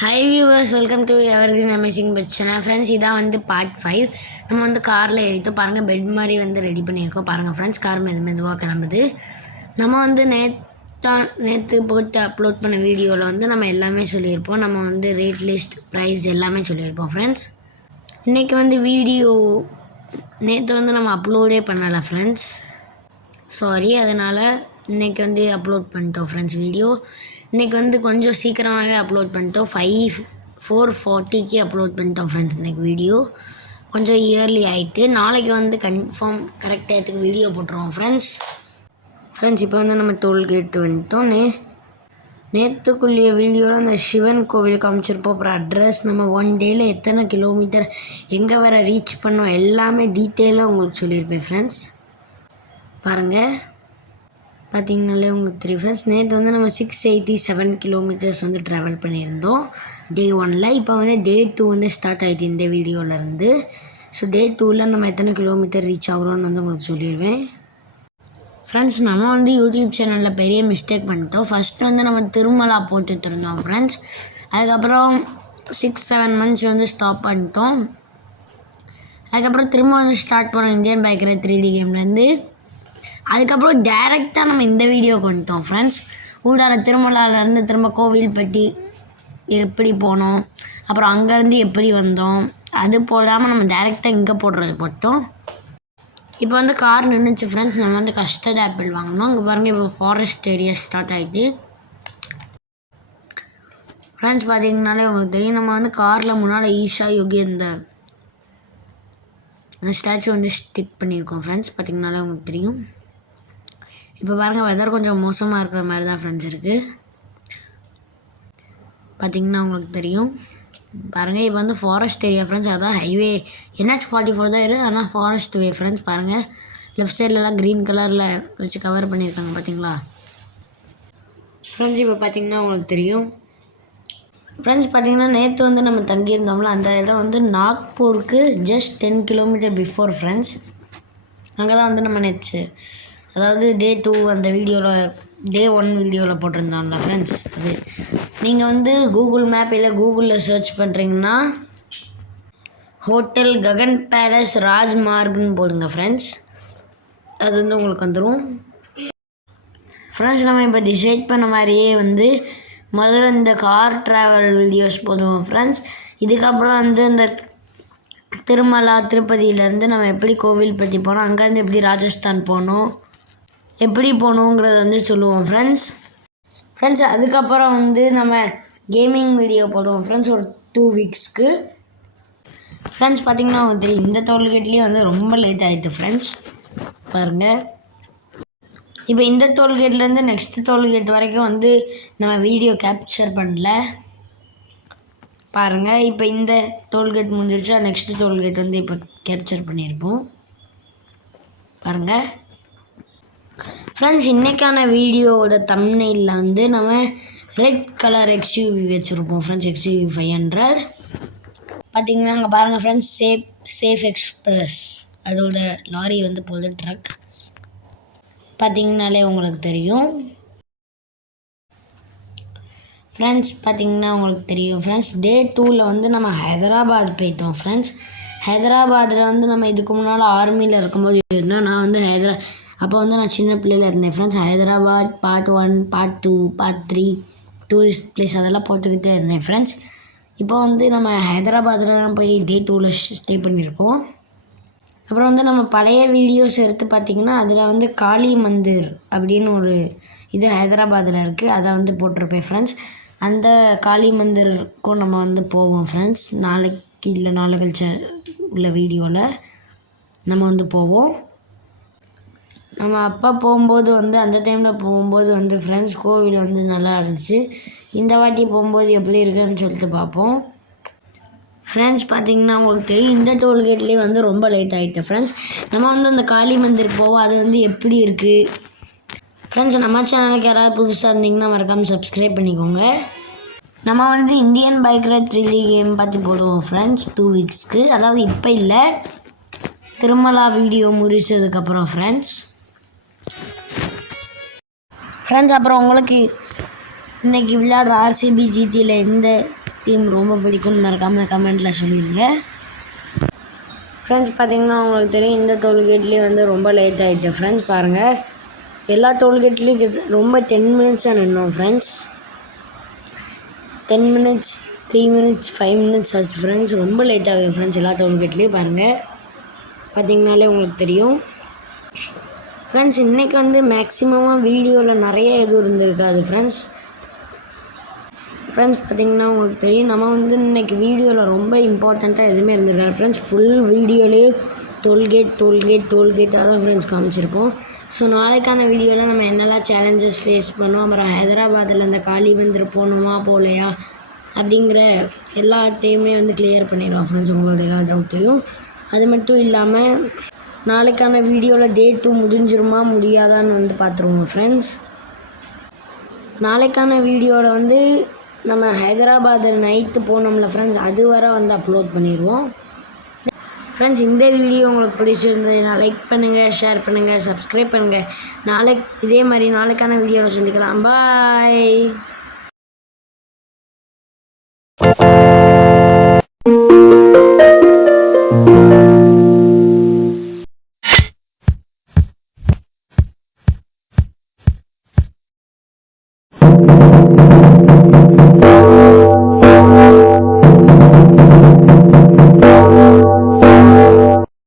Hi viewers, welcome to evergreen amazing pet channel. Friends, இதான் வந்து part 5. நம்ம வந்து காரில் ஏறிட்டோம். பாருங்கள், பெட் மாதிரி வந்து ரெடி பண்ணியிருக்கோம். பாருங்கள் ஃப்ரெண்ட்ஸ், கார் மெதுவாக கிளம்புது. நம்ம வந்து நேற்று போட்டு அப்லோட் பண்ண வீடியோவில் வந்து நம்ம எல்லாமே சொல்லியிருப்போம். நம்ம வந்து ரேட் லிஸ்ட், ப்ரைஸ் எல்லாமே சொல்லியிருப்போம் ஃப்ரெண்ட்ஸ். இன்றைக்கி வந்து வீடியோ நேற்று வந்து நம்ம அப்லோடே பண்ணலை ஃப்ரெண்ட்ஸ், சாரி. அதனால் இன்றைக்கி வந்து அப்லோட் பண்ணிட்டோம் ஃப்ரெண்ட்ஸ் வீடியோ. இன்றைக்கி வந்து கொஞ்சம் சீக்கிரமாகவே அப்லோட் பண்ணிட்டோம். 4:40க்கு அப்லோட் பண்ணிட்டோம் ஃப்ரெண்ட்ஸ். இன்றைக்கி வீடியோ கொஞ்சம் இயர்லி ஆகிட்டு, நாளைக்கு வந்து கன்ஃபார்ம் கரெக்ட் டயத்துக்கு வீடியோ போட்டுருவோம் ஃப்ரெண்ட்ஸ். இப்போ வந்து நம்ம டோல்கேட்டு வந்துட்டோம். நேற்றுக்குள்ளேயே வீடியோவில் அந்த சிவன் கோவில் காமிச்சிருப்போம். அப்புறம் அட்ரஸ், நம்ம 1 டேயில் எத்தனை கிலோமீட்டர் எங்கே வர ரீச் பண்ணோம் எல்லாமே டீட்டெயிலாக உங்களுக்கு சொல்லியிருப்பேன் ஃப்ரெண்ட்ஸ். பாருங்கள், பார்த்தீங்கனாலே உங்களுக்கு தெரியும் ஃப்ரெண்ட்ஸ். நேற்று வந்து நம்ம 687 கிலோமீட்டர்ஸ் வந்து ட்ராவல் பண்ணியிருந்தோம் டே 1ல். இப்போ வந்து டே 2 வந்து ஸ்டார்ட் ஆகிட்டு இந்த வீடியோவிலேருந்து. ஸோ டே 2ல் நம்ம எத்தனை கிலோமீட்டர் ரீச் ஆகிறோன்னு வந்து உங்களுக்கு சொல்லிடுவேன் ஃப்ரெண்ட்ஸ். நம்ம வந்து யூடியூப் சேனலில் பெரிய மிஸ்டேக் பண்ணிட்டோம். ஃபஸ்ட்டு வந்து நம்ம திருமலா போட்டுட்டு இருந்தோம் ஃப்ரெண்ட்ஸ். அதுக்கப்புறம் 6-7 months வந்து ஸ்டாப் பண்ணிட்டோம். அதுக்கப்புறம் திரும்ப வந்து ஸ்டார்ட் பண்ணோம் இந்தியன் பைக்கர் 3D கேம்லேருந்து. அதுக்கப்புறம் டேரெக்டாக நம்ம இந்த வீடியோ கொண்டுட்டோம் ஃப்ரெண்ட்ஸ். ஊடால திருமலாலேருந்து திரும்ப கோவில்பட்டி எப்படி போனோம், அப்புறம் அங்கேருந்து எப்படி வந்தோம், அது போடாமல் நம்ம டேரெக்டாக இங்கே போட்டோம். இப்போ வந்து கார் நின்றுச்சு ஃப்ரெண்ட்ஸ். நம்ம வந்து கஸ்டர்ட் ஆப்பிள் வாங்கினோம். அங்கே பாருங்கள், இப்போ ஃபாரஸ்ட் ஏரியா ஸ்டார்ட் ஆகிட்டு ஃப்ரெண்ட்ஸ். பார்த்தீங்கனாலே உங்களுக்கு தெரியும், நம்ம வந்து காரில் முன்னால் ஈஷா யோகி அந்த ஸ்டாச்சு வந்து ஸ்டிக் பண்ணியிருக்கோம் ஃப்ரெண்ட்ஸ். பார்த்தீங்கனாலே உங்களுக்கு தெரியும். இப்போ பாருங்கள், வெதர் கொஞ்சம் மோசமாக இருக்கிற மாதிரி தான் ஃப்ரெண்ட்ஸ் இருக்குது. பார்த்திங்கன்னா உங்களுக்கு தெரியும். பாருங்கள், இப்போ வந்து ஃபாரஸ்ட் ஏரியா ஃப்ரெண்ட்ஸ். அதான் ஹைவே NH44 தான் இருக்குது, ஆனால் ஃபாரஸ்ட் வே ஃப்ரெண்ட்ஸ். பாருங்கள், லெஃப்ட் சைட்லலாம் க்ரீன் கலரில் வச்சு கவர் பண்ணியிருக்காங்க பார்த்தீங்களா ஃப்ரெண்ட்ஸ். இப்போ பார்த்திங்கன்னா உங்களுக்கு தெரியும் ஃப்ரெண்ட்ஸ். பார்த்திங்கன்னா நேற்று வந்து நம்ம தங்கியிருந்தோம்ல, அந்த இடம் வந்து நாக்பூருக்கு ஜஸ்ட் 10 கிலோமீட்டர் பிஃபோர் ஃப்ரெண்ட்ஸ். அங்கே தான் வந்து நம்ம நேற்று, அதாவது டே 2 அந்த வீடியோவில், டே 1 வீடியோவில் போட்டிருந்தோம்ல ஃப்ரெண்ட்ஸ். அது நீங்கள் வந்து கூகுள் மேப் இல்லை கூகுளில் சர்ச் பண்ணுறீங்கன்னா ஹோட்டல் ககன் பேலஸ் ராஜ்மார்க்னு போடுங்க ஃப்ரெண்ட்ஸ். அது வந்து உங்களுக்கு வந்துடும் ஃப்ரெண்ட்ஸ். நம்ம இப்போ டிசைட் பண்ண மாதிரியே வந்து முதல்ல இந்த கார் ட்ராவல் வீடியோஸ் போடுவோம் ஃப்ரெண்ட்ஸ். இதுக்கப்புறம் வந்து இந்த திருமலா திருப்பதியிலேருந்து நம்ம எப்படி கோவில்பட்டி போனோம், அங்கேருந்து எப்படி ராஜஸ்தான் போனோம், எப்படி போகணுங்கிறத வந்து சொல்லுவோம் ஃப்ரெண்ட்ஸ். அதுக்கப்புறம் வந்து நம்ம கேமிங் வீடியோ போடுவோம் ஃப்ரெண்ட்ஸ் ஒரு 2 வீக்ஸ்க்கு ஃப்ரெண்ட்ஸ். பார்த்திங்கன்னா உங்களுக்கு தெரியும், இந்த டோல்கேட்லேயே வந்து ரொம்ப லேட் ஆகிடுது ஃப்ரெண்ட்ஸ். பாருங்கள், இப்போ இந்த டோல்கேட்லேருந்து நெக்ஸ்ட் டோல்கேட் வரைக்கும் வந்து நம்ம வீடியோ கேப்சர் பண்ணல. பாருங்கள், இப்போ இந்த டோல்கேட் முடிஞ்சிருச்சா, நெக்ஸ்ட் டோல்கேட் வந்து இப்போ கேப்சர் பண்ணியிருப்போம். பாருங்கள் ஃப்ரெண்ட்ஸ், இன்றைக்கான வீடியோவோட தம்ப்நெயிலில் வந்து நம்ம ரெட் கலர் XUV வச்சுருப்போம் ஃப்ரெண்ட்ஸ். XUV 500 பார்த்திங்கன்னா அங்கே பாருங்கள் ஃப்ரெண்ட்ஸ், சேஃப் எக்ஸ்பிரஸ் அதோட லாரி வந்து போகுது, ட்ரக். பார்த்திங்கனாலே உங்களுக்கு தெரியும் ஃப்ரெண்ட்ஸ். ஃப்ரெண்ட்ஸ், டே 2ல் வந்து நம்ம ஹைதராபாத் போயிட்டோம் ஃப்ரெண்ட்ஸ். ஹைதராபாத்தில் வந்து நம்ம இதுக்கு முன்னால் ஆர்மியில் இருக்கும்போது இருந்தோம். நான் வந்து அப்போ வந்து நான் சின்ன பிள்ளையில் இருந்தேன் friends. Hyderabad part 1, part 2, part 3 tourist place அதெல்லாம் போட்டுக்கிட்டே இருந்தேன் ஃப்ரெண்ட்ஸ். இப்போ வந்து நம்ம ஹைதராபாத்தில் தான் போய் டே 2ல் ஸ்டே பண்ணியிருக்கோம். அப்புறம் வந்து நம்ம பழைய வீடியோஸ் எடுத்து பார்த்திங்கன்னா அதில் வந்து காளி மந்திர் அப்படின்னு ஒரு இது ஹைதராபாத்தில் இருக்குது, அதை வந்து போட்டிருப்பேன் ஃப்ரெண்ட்ஸ். அந்த காளி மந்திருக்கும் நம்ம வந்து போவோம் ஃப்ரெண்ட்ஸ். நாளைக்கு இல்லை நாளை கழிச்சு உள்ள வீடியோவில் நம்ம வந்து போவோம். நம்ம அப்பா போகும்போது வந்து அந்த டைமில் போகும்போது வந்து ஃப்ரெண்ட்ஸ் கோவில் வந்து நல்லா இருந்துச்சு. இந்த வாட்டி போகும்போது எப்படி இருக்குன்னு சொல்லிட்டு பார்ப்போம் ஃப்ரெண்ட்ஸ். பார்த்திங்கன்னா உங்களுக்கு தெரியும், இந்த டோல்கேட்லேயே வந்து ரொம்ப லேட் ஆகிட்டு ஃப்ரெண்ட்ஸ். நம்ம வந்து அந்த காளி மந்திர் போவோம், அது வந்து எப்படி இருக்குது ஃப்ரெண்ட்ஸ். நம்ம சேனலுக்கு யாராவது புதுசாக இருந்தீங்கன்னா மறக்காமல் சப்ஸ்கிரைப் பண்ணிக்கோங்க. நம்ம வந்து இந்தியன் பைக்கர் 3D கேம் பார்த்து போடுவோம் ஃப்ரெண்ட்ஸ் 2 வீக்ஸ்க்கு, அதாவது இப்போ இல்லை, திருமலா வீடியோ முடிச்சதுக்கப்புறம் ஃப்ரெண்ட்ஸ். அப்புறம் உங்களுக்கு இன்றைக்கி விளையாடுற RCB GTயில் எந்த டீம் ரொம்ப பிடிக்கும்னு மறக்காமல் கமெண்ட்டில் சொல்லிடுங்க. ஃப்ரெண்ட்ஸ் பார்த்திங்கன்னா உங்களுக்கு தெரியும் இந்த டோல்கேட்லேயே வந்து ரொம்ப லேட் ஆகிட்டு ஃப்ரெண்ட்ஸ். பாருங்கள் எல்லா டோல்கேட்லேயும் ரொம்ப 10 மினிட்ஸாக நின்னோம் ஃப்ரெண்ட்ஸ். 10 மினிட்ஸ் 3 மினிட்ஸ் 5 மினிட்ஸ் ஆச்சு ஃப்ரெண்ட்ஸ். ரொம்ப லேட் ஆகுது ஃப்ரெண்ட்ஸ் எல்லா டோல்கேட்லேயும். பாருங்கள் பார்த்திங்கனாலே உங்களுக்கு தெரியும் ஃப்ரெண்ட்ஸ். இன்றைக்கி வந்து மேக்ஸிமமாக வீடியோவில் நிறைய எதுவும் இருந்திருக்காது ஃப்ரெண்ட்ஸ். பார்த்திங்கன்னா உங்களுக்கு தெரியும் நம்ம வந்து இன்றைக்கி வீடியோவில் ரொம்ப இம்பார்ட்டண்ட்டாக எதுவுமே இருந்திருக்காது ஃப்ரெண்ட்ஸ். ஃபுல் வீடியோலேயே டோல்கேட்டாக தான் ஃப்ரெண்ட்ஸ் காமிச்சிருப்போம். ஸோ நாளைக்கான வீடியோவில் நம்ம என்னெல்லாம் சேலஞ்சஸ் ஃபேஸ் பண்ணோம், அப்புறம் ஹைதராபாத்தில் இந்த காளிமந்திர் போகணுமா போகலையா அப்படிங்கிற எல்லாத்தையுமே வந்து கிளியர் பண்ணிடுவோம் ஃப்ரெண்ட்ஸ், உங்களோட எல்லா டவுட்டையும். அது மட்டும் இல்லாமல் நாளைக்கான வீடியோவில் Day 2 முடிஞ்சிருமா முடியாதான்னு வந்து பார்த்துருவோம் ஃப்ரெண்ட்ஸ். நாளைக்கான வீடியோவில் வந்து நம்ம ஹைதராபாத் நைட்டு போனோம்ல ஃப்ரெண்ட்ஸ், அது வர வந்து அப்லோட் பண்ணிடுவோம் ஃப்ரெண்ட்ஸ். இந்த வீடியோ உங்களுக்கு பிடிச்சிருந்ததுன்னா லைக் பண்ணுங்கள், ஷேர் பண்ணுங்கள், சப்ஸ்கிரைப் பண்ணுங்கள். இதே மாதிரி நாளைக்கான வீடியோவில் சந்திக்கலாம். பாய்.